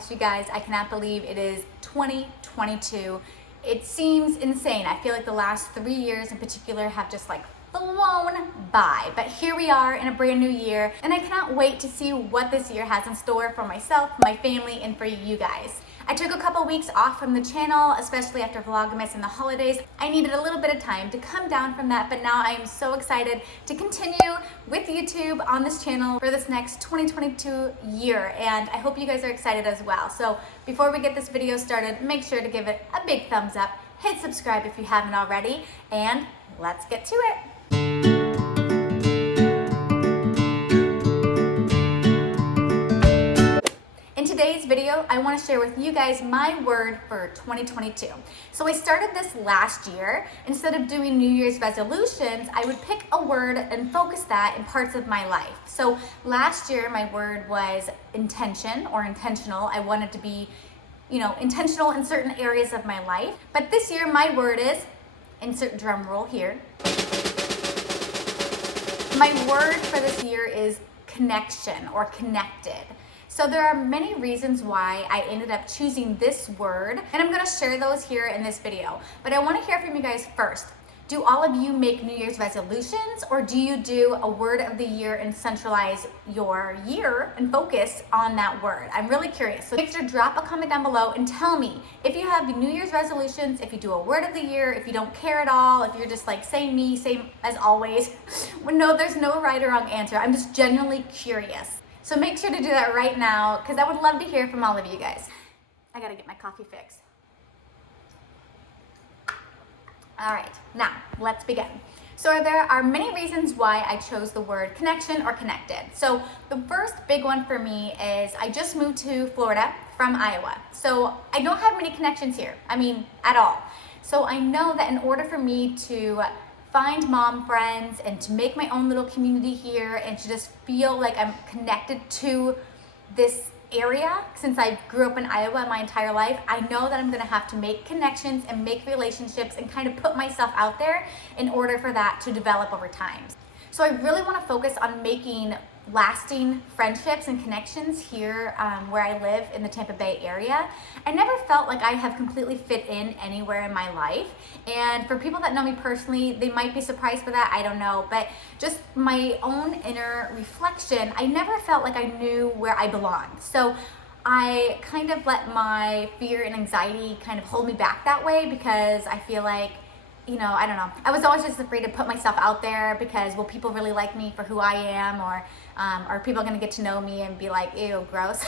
gosh, you guys, I cannot believe it is 2022. It seems insane. I feel like the last 3 years in particular have just like flown by. But here we are in a brand new year, and I cannot wait to see what this year has in store for myself, my family, and for you guys. I took a couple weeks off from the channel, especially after Vlogmas and the holidays. I needed a little bit of time to come down from that, but now I am so excited to continue with YouTube on this channel for this next 2022 year, and I hope you guys are excited as well. So before we get this video started, make sure to give it a big thumbs up, hit subscribe if you haven't already, and let's get to it. In today's video, I want to share with you guys my word for 2022. So I started this last year. Instead of doing New Year's resolutions, I would pick a word and focus that in parts of my life. So last year, my word was intention or intentional. I wanted to be, intentional in certain areas of my life. But this year, my word is, insert drum roll here. My word for this year is connection or connected. So there are many reasons why I ended up choosing this word, and I'm gonna share those here in this video. But I wanna hear from you guys first. Do all of you make New Year's resolutions, or do you do a word of the year and centralize your year and focus on that word? I'm really curious. So make sure to drop a comment down below and tell me if you have New Year's resolutions, if you do a word of the year, if you don't care at all, if you're just like same me, same as always. No, there's no right or wrong answer. I'm just genuinely curious. So make sure to do that right now, because I would love to hear from all of you guys. I gotta get my coffee fixed. All right, now let's begin. So there are many reasons why I chose the word connection or connected. So the first big one for me is I just moved to Florida from Iowa. So I don't have many connections here, at all. So I know that in order for me to find mom friends and to make my own little community here and to just feel like I'm connected to this area, since I grew up in Iowa my entire life, I know that I'm gonna have to make connections and make relationships and kind of put myself out there in order for that to develop over time. So I really wanna focus on making lasting friendships and connections here where I live in the Tampa Bay area. I never felt like I have completely fit in anywhere in my life. And for people that know me personally, they might be surprised by that, I don't know. But just my own inner reflection, I never felt like I knew where I belonged. So I kind of let my fear and anxiety kind of hold me back that way, because I feel like, I don't know. I was always just afraid to put myself out there because will people really like me for who I am, or are people gonna get to know me and be like, ew, gross?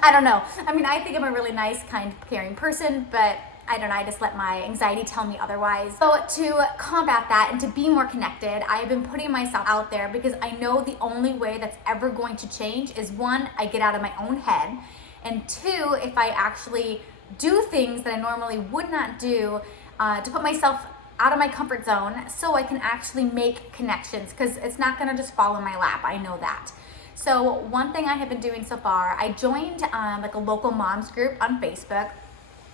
I don't know. I think I'm a really nice, kind, caring person, but I don't know, I just let my anxiety tell me otherwise. So to combat that and to be more connected, I've been putting myself out there because I know the only way that's ever going to change is, one, I get out of my own head, and two, if I actually do things that I normally would not do to put myself out of my comfort zone so I can actually make connections, because it's not gonna just fall in my lap, I know that. So one thing I have been doing so far, I joined like a local moms group on Facebook.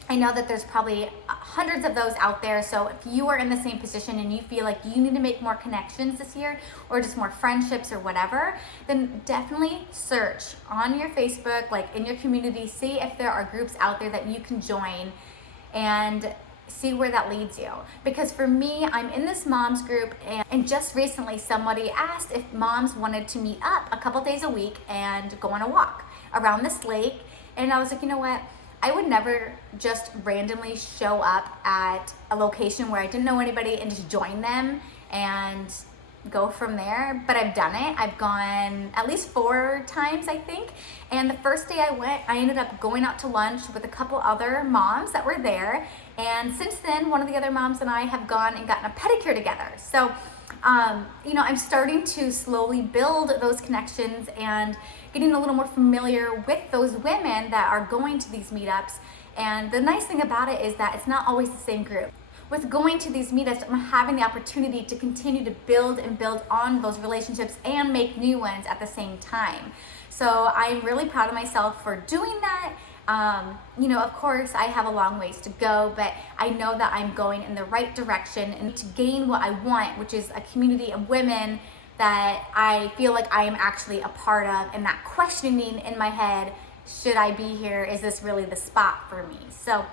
I know that there's probably hundreds of those out there, so if you are in the same position and you feel like you need to make more connections this year or just more friendships or whatever, then definitely search on your Facebook, like in your community, see if there are groups out there that you can join and see where that leads you. Because for me, I'm in this moms group, and just recently somebody asked if moms wanted to meet up a couple days a week and go on a walk around this lake. And I was like, you know what? I would never just randomly show up at a location where I didn't know anybody and just join them and go from there. But I've done it. I've gone at least 4 times, I think. And the first day I went, I ended up going out to lunch with a couple other moms that were there. And since then, one of the other moms and I have gone and gotten a pedicure together. So, I'm starting to slowly build those connections and getting a little more familiar with those women that are going to these meetups. And the nice thing about it is that it's not always the same group. With going to these meetups, I'm having the opportunity to continue to build and build on those relationships and make new ones at the same time. So I'm really proud of myself for doing that. Of course, I have a long ways to go, but I know that I'm going in the right direction and to gain what I want, which is a community of women that I feel like I am actually a part of, and that questioning in my head should I be here? Is this really the spot for me? So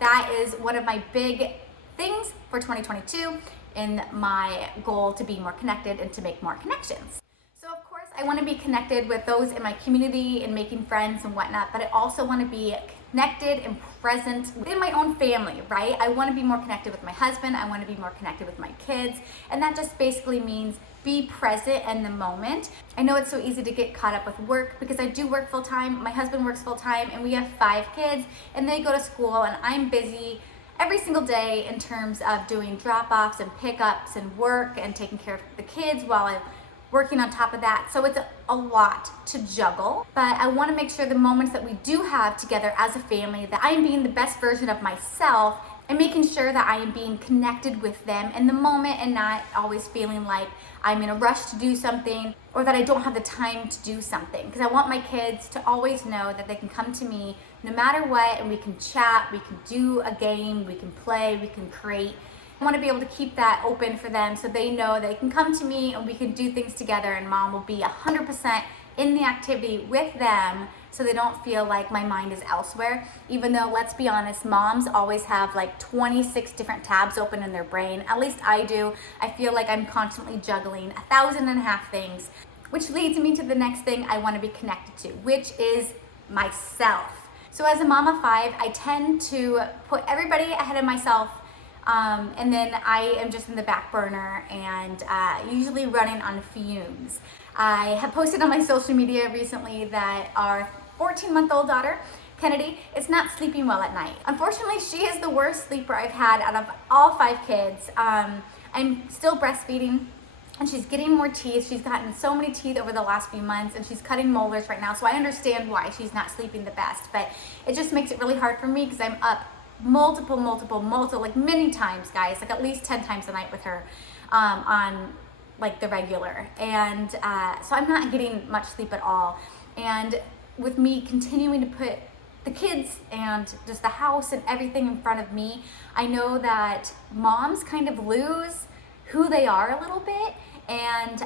that is one of my big things for 2022 in my goal to be more connected and to make more connections. So of course I want to be connected with those in my community and making friends and whatnot, but I also want to be connected and present within my own family, right? I want to be more connected with my husband. I want to be more connected with my kids. And that just basically means be present in the moment. I know it's so easy to get caught up with work because I do work full time. My husband works full time and we have 5 kids and they go to school and I'm busy every single day in terms of doing drop-offs and pickups and work and taking care of the kids while I'm working on top of that. So it's a lot to juggle, but I want to make sure the moments that we do have together as a family, that I am being the best version of myself and making sure that I am being connected with them in the moment and not always feeling like I'm in a rush to do something or that I don't have the time to do something. Because I want my kids to always know that they can come to me no matter what and we can chat, we can do a game, we can play, we can create. I want to be able to keep that open for them so they know they can come to me and we can do things together and mom will be 100% in the activity with them so they don't feel like my mind is elsewhere. Even though, let's be honest, moms always have like 26 different tabs open in their brain. At least I do. I feel like I'm constantly juggling 1,500 things, which leads me to the next thing I want to be connected to, which is myself. So as a mom of 5, I tend to put everybody ahead of myself. And then I am just in the back burner and usually running on fumes. I have posted on my social media recently that our 14-month-old daughter, Kennedy, is not sleeping well at night. Unfortunately, she is the worst sleeper I've had out of all 5 kids. I'm still breastfeeding and she's getting more teeth. She's gotten so many teeth over the last few months and she's cutting molars right now. So I understand why she's not sleeping the best, but it just makes it really hard for me because I'm up multiple, like many times, guys, like at least 10 times a night with her on like the regular. And so I'm not getting much sleep at all. And with me continuing to put the kids and just the house and everything in front of me, I know that moms kind of lose who they are a little bit. And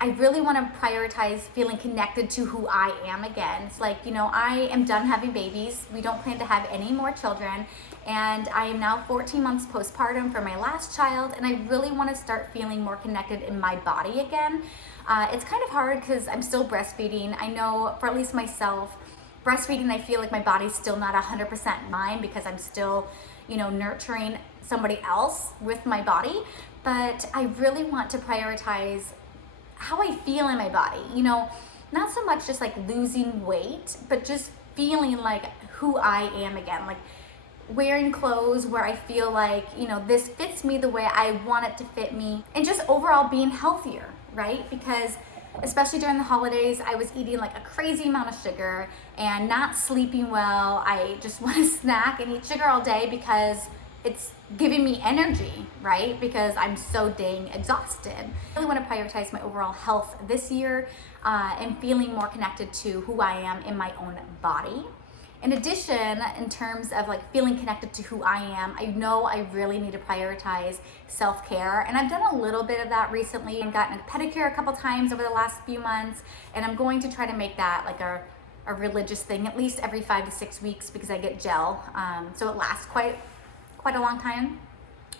I really want to prioritize feeling connected to who I am again. It's like, you know, I am done having babies. We don't plan to have any more children. And I am now 14 months postpartum for my last child. And I really want to start feeling more connected in my body again. It's kind of hard because I'm still breastfeeding. I know for at least myself, breastfeeding, I feel like my body's still not 100% mine because I'm still, you know, nurturing somebody else with my body. But I really want to prioritize how I feel in my body, you know, not so much just like losing weight, but just feeling like who I am again, like wearing clothes where I feel like, you know, this fits me the way I want it to fit me, and just overall being healthier, right? Because especially during the holidays, I was eating like a crazy amount of sugar and not sleeping well. I just want to snack and eat sugar all day because it's giving me energy, right? Because I'm so dang exhausted. I really want to prioritize my overall health this year and feeling more connected to who I am in my own body. In addition, in terms of like feeling connected to who I am, I know I really need to prioritize self-care. And I've done a little bit of that recently and gotten a pedicure a couple times over the last few months. And I'm going to try to make that like a religious thing, at least every 5 to 6 weeks, because I get gel. So it lasts quite a long time,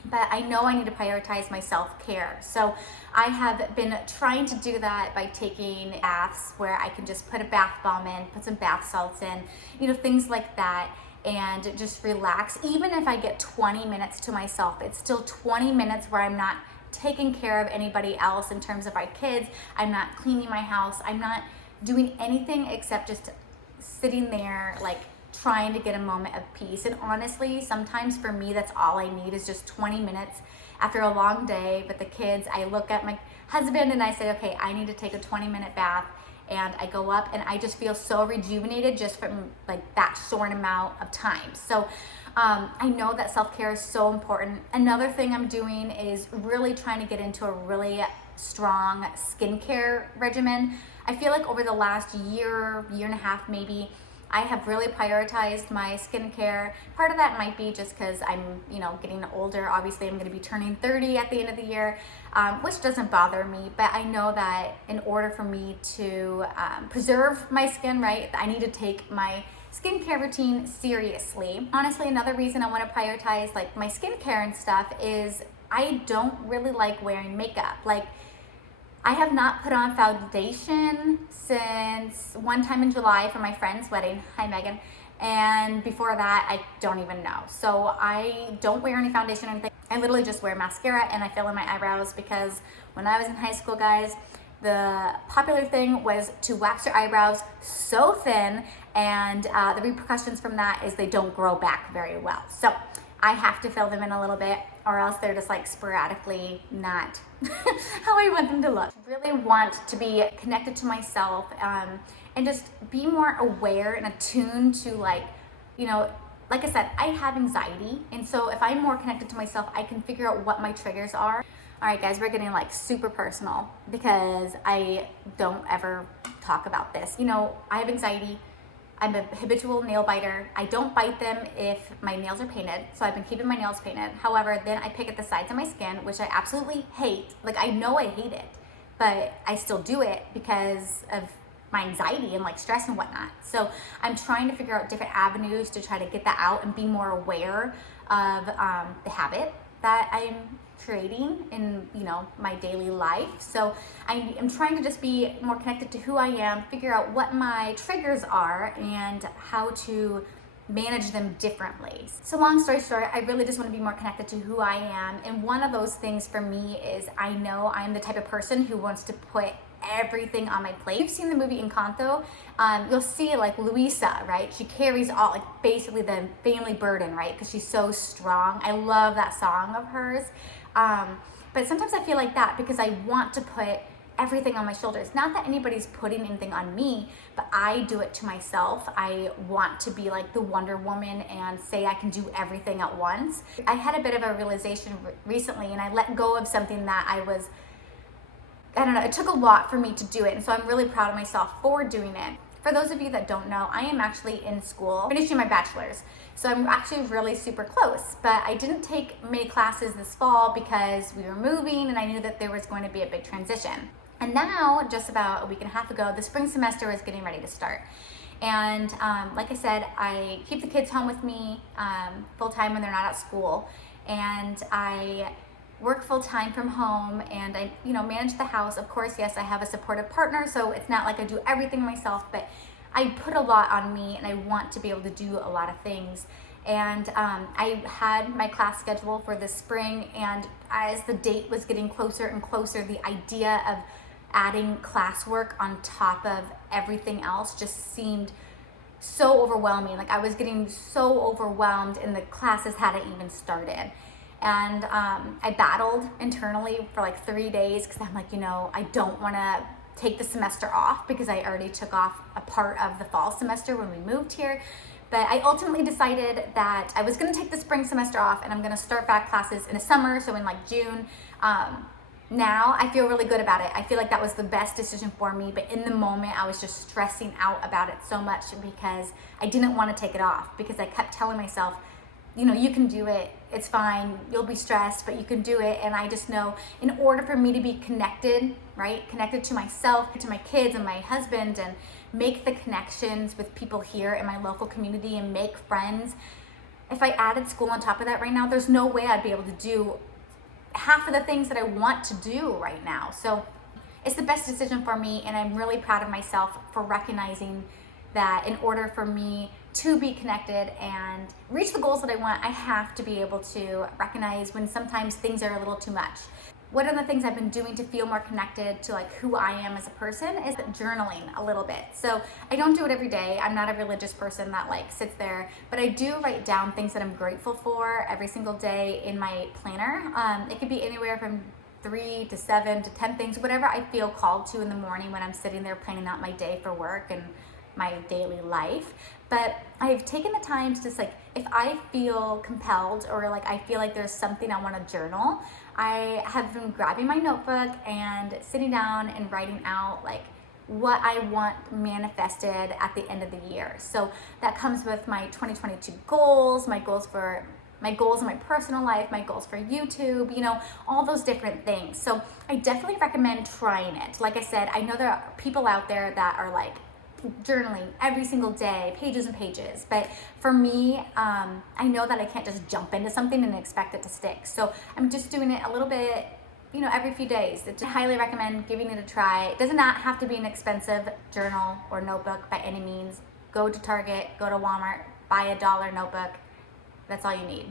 but I know I need to prioritize my self-care. So I have been trying to do that by taking baths where I can just put a bath bomb in, put some bath salts in, you know, things like that, and just relax. Even if I get 20 minutes to myself, it's still 20 minutes where I'm not taking care of anybody else in terms of my kids. I'm not cleaning my house. I'm not doing anything except just sitting there like trying to get a moment of peace. And honestly, sometimes for me, that's all I need is just 20 minutes after a long day. But the kids, I look at my husband and I say, okay, I need to take a 20-minute bath. And I go up and I just feel so rejuvenated just from like that short amount of time. So I know that self-care is so important. Another thing I'm doing is really trying to get into a really strong skincare regimen. I feel like over the last year and a half maybe, I have really prioritized my skincare. Part of that might be just because I'm, getting older. Obviously, I'm going to be turning 30 at the end of the year, which doesn't bother me. But I know that in order for me to preserve my skin, right, I need to take my skincare routine seriously. Honestly, another reason I want to prioritize like my skincare and stuff is I don't really like wearing makeup. Like, I have not put on foundation since one time in July for my friend's wedding. Hi, Megan. And before that, I don't even know. So I don't wear any foundation or anything. I literally just wear mascara and I fill in my eyebrows because when I was in high school, guys, the popular thing was to wax your eyebrows so thin, and the repercussions from that is they don't grow back very well. So I have to fill them in a little bit, or else they're just like sporadically not how I want them to look. I really want to be connected to myself and just be more aware and attuned to like I said, I have anxiety. And so if I'm more connected to myself, I can figure out what my triggers are. All right, guys, we're getting like super personal because I don't ever talk about this. I have anxiety. I'm a habitual nail biter. I don't bite them if my nails are painted, so I've been keeping my nails painted. However, then I pick at the sides of my skin, which I absolutely hate. Like, I know I hate it, but I still do it because of my anxiety and like stress and whatnot. So I'm trying to figure out different avenues to try to get that out and be more aware of the habit that I'm creating in my daily life. So I am trying to just be more connected to who I am, figure out what my triggers are and how to manage them differently. So long story short, I really just want to be more connected to who I am. And one of those things for me is I know I'm the type of person who wants to put everything on my plate. If you've seen the movie Encanto, you'll see like Luisa, right? She carries all, like basically the family burden, right? Because she's so strong. I love that song of hers. But sometimes I feel like that because I want to put everything on my shoulders. Not that anybody's putting anything on me, but I do it to myself. I want to be like the Wonder Woman and say I can do everything at once. I had a bit of a realization recently, and I let go of something that I don't know, it took a lot for me to do it. And so I'm really proud of myself for doing it. For those of you that don't know, I am actually in school, finishing my bachelor's. So I'm actually really super close, but I didn't take many classes this fall because we were moving and I knew that there was going to be a big transition. And now, just about a week and a half ago, the spring semester is getting ready to start. And like I said, I keep the kids home with me full time when they're not at school. And I work full time from home and I, manage the house. Of course, yes, I have a supportive partner, so it's not like I do everything myself, but I put a lot on me and I want to be able to do a lot of things. And I had my class schedule for this spring, and as the date was getting closer and closer, the idea of adding classwork on top of everything else just seemed so overwhelming. Like, I was getting so overwhelmed and the classes hadn't even started. And I battled internally for like 3 days because I'm like, I don't want to take the semester off because I already took off a part of the fall semester when we moved here. But I ultimately decided that I was going to take the spring semester off and I'm going to start back classes in the summer, so in like June. Now I feel really good about it. I feel like that was the best decision for me, but in the moment I was just stressing out about it so much because I didn't want to take it off, because I kept telling myself, you can do it. It's fine. You'll be stressed, but you can do it. And I just know in order for me to be connected, right? Connected to myself, to my kids and my husband, and make the connections with people here in my local community and make friends. If I added school on top of that right now, there's no way I'd be able to do half of the things that I want to do right now. So it's the best decision for me, and I'm really proud of myself for recognizing that in order for me to be connected and reach the goals that I want, I have to be able to recognize when sometimes things are a little too much. One of the things I've been doing to feel more connected to like who I am as a person is journaling a little bit. So I don't do it every day. I'm not a religious person that like sits there, but I do write down things that I'm grateful for every single day in my planner. It could be anywhere from 3 to 7 to 10 things, whatever I feel called to in the morning when I'm sitting there planning out my day for work and my daily life. But I've taken the time to just like, if I feel compelled or like I feel like there's something I want to journal, I have been grabbing my notebook and sitting down and writing out like what I want manifested at the end of the year. So that comes with my 2022 goals, my goals in my personal life, my goals for YouTube, you know, all those different things. So I definitely recommend trying it. Like I said, I know there are people out there that are like journaling every single day, pages and pages. But for me, I know that I can't just jump into something and expect it to stick. So I'm just doing it a little bit, you know, every few days. I highly recommend giving it a try. It does not have to be an expensive journal or notebook by any means. Go to Target, go to Walmart, buy a $1 notebook. That's all you need.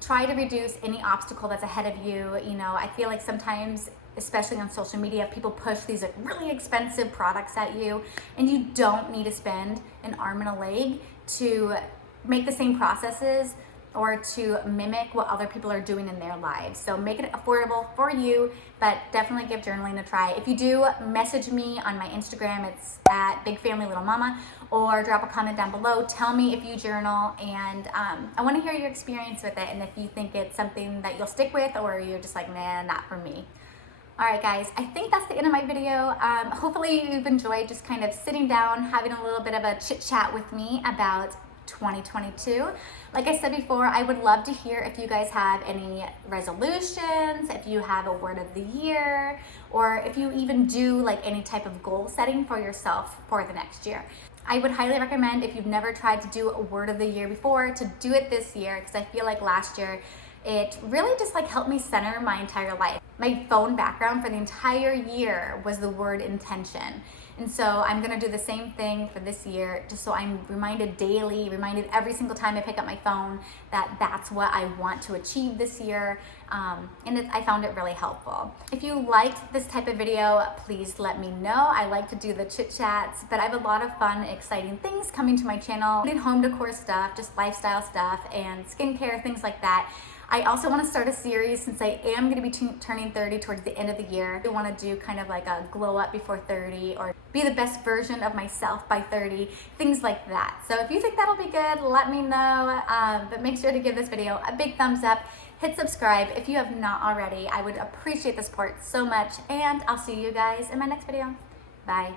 Try to reduce any obstacle that's ahead of you. You know, I feel like sometimes, especially on social media, people push these like really expensive products at you, and you don't need to spend an arm and a leg to make the same processes or to mimic what other people are doing in their lives. So make it affordable for you, but definitely give journaling a try. If you do, message me on my Instagram. It's at Big Family Little Mama, or drop a comment down below. Tell me if you journal, and I want to hear your experience with it, and if you think it's something that you'll stick with, or you're just like, man, not for me. All right, guys, I think that's the end of my video. Hopefully you've enjoyed just kind of sitting down, having a little bit of a chit chat with me about 2022. Like I said before, I would love to hear if you guys have any resolutions, if you have a word of the year, or if you even do like any type of goal setting for yourself for the next year. I would highly recommend, if you've never tried to do a word of the year before, to do it this year, because I feel like last year it really just like helped me center my entire life. My phone background for the entire year was the word intention. And so I'm gonna do the same thing for this year, just so I'm reminded daily, reminded every single time I pick up my phone that that's what I want to achieve this year. I found it really helpful. If you liked this type of video, please let me know. I like to do the chit chats, but I have a lot of fun, exciting things coming to my channel, home decor stuff, just lifestyle stuff, and skincare, things like that. I also want to start a series, since I am going to be turning 30 towards the end of the year. I want to do kind of like a glow up before 30, or be the best version of myself by 30, things like that. So if you think that'll be good, let me know. But make sure to give this video a big thumbs up. Hit subscribe if you have not already. I would appreciate the support so much, and I'll see you guys in my next video. Bye.